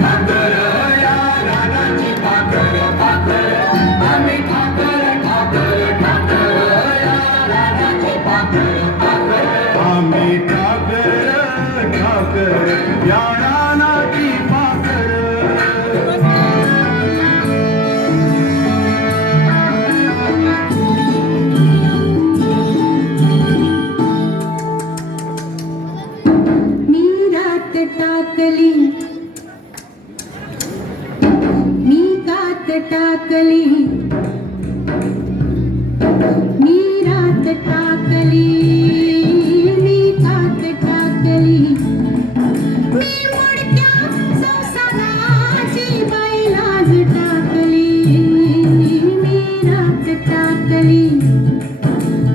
ठाकर या रानाची पाखर पाखर आम्ही ठाकर ठाकर ठाकर या रानाची पाखर पाखर आम्ही ठाकर ठाकर या रानाची पाखर टाकली मी कात टाकली मी रात टाकली मी कात टाकली मी मुडक्या संसाराची बैलाज टाकली मी रात टाकली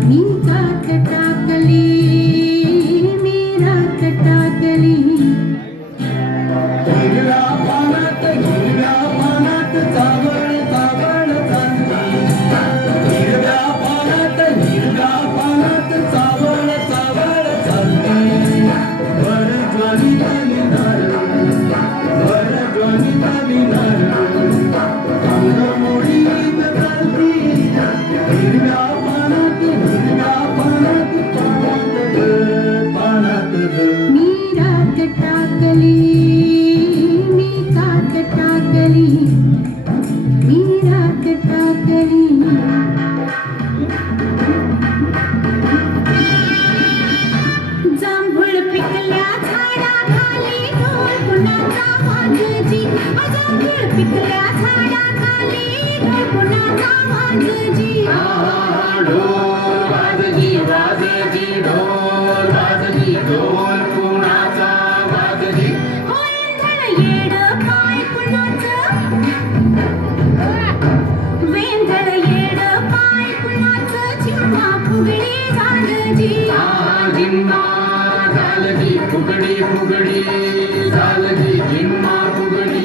मी कात टाकली मी रात टाकली हिरव्या पानात चावळ चावळ चालली हिरव्या पानात चावळ चावळ चालली वर ज्वाली झाली वर ज्वाली झाली अंग मोडीत चालली हिरव्या पानात पानात मी रात टाकली मी कात टाकली मी रात टाकली जांभूळ पिकल्या झाडाखाली ढोल कुणाचा वाजजी जांभूळ पिकल्या झाडाखाली ढोल कुणाचा वाजजी ढोल वाजजी वाजजी ढोल वाजजी ढोल कुणाचा वाजजी वेंधळ येड पाय कुणाचं वेंधळ येड पाय कुणाचं झिम्मा फुगडी झालजी जिम्मा झालजी फुगडी फुगडी झालजी जिम्मा फुगडी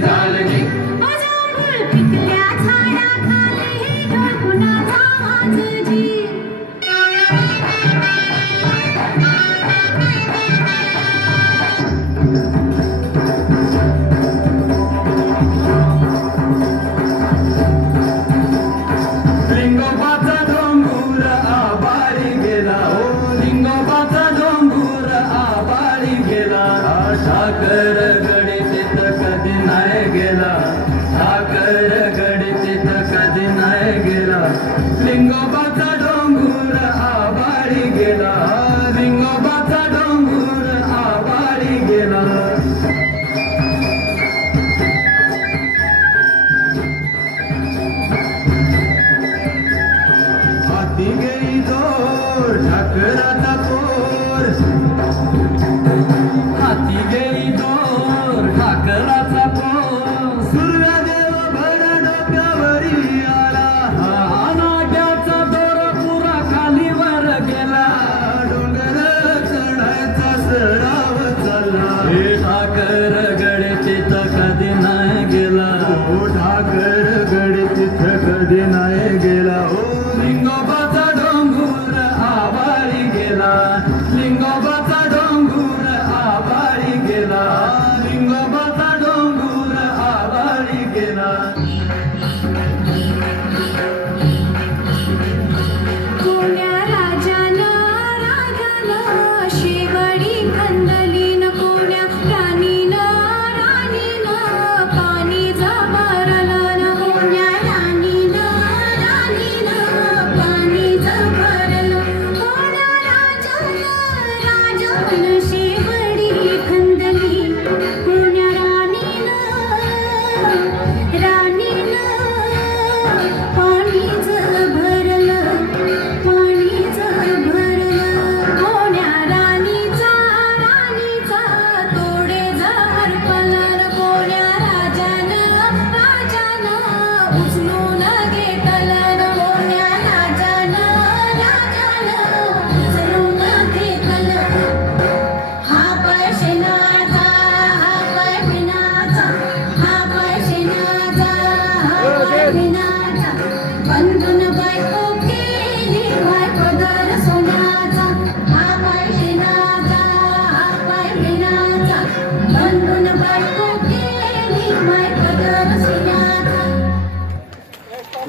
झालजी जांभूळ पिकल्या झाडाखाली ढोल कुणाचा वाजजी लिंगोबाचा डोंगर आबाळी गेला हो लिंगोबाचा डोंगर आबाळी गेला ठाकर गडीत कधी नाही गेला ठाकर गडीत कधी नाही गेला लिंगोबाचा डोंगर आबाळी गेला लिंगोबाचा डोंगर आबाळी गेला हाती गेली जोर ठाकराचा पोर हाती गेली जोर ठाकराचा पोर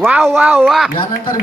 वा वा वा यानंतर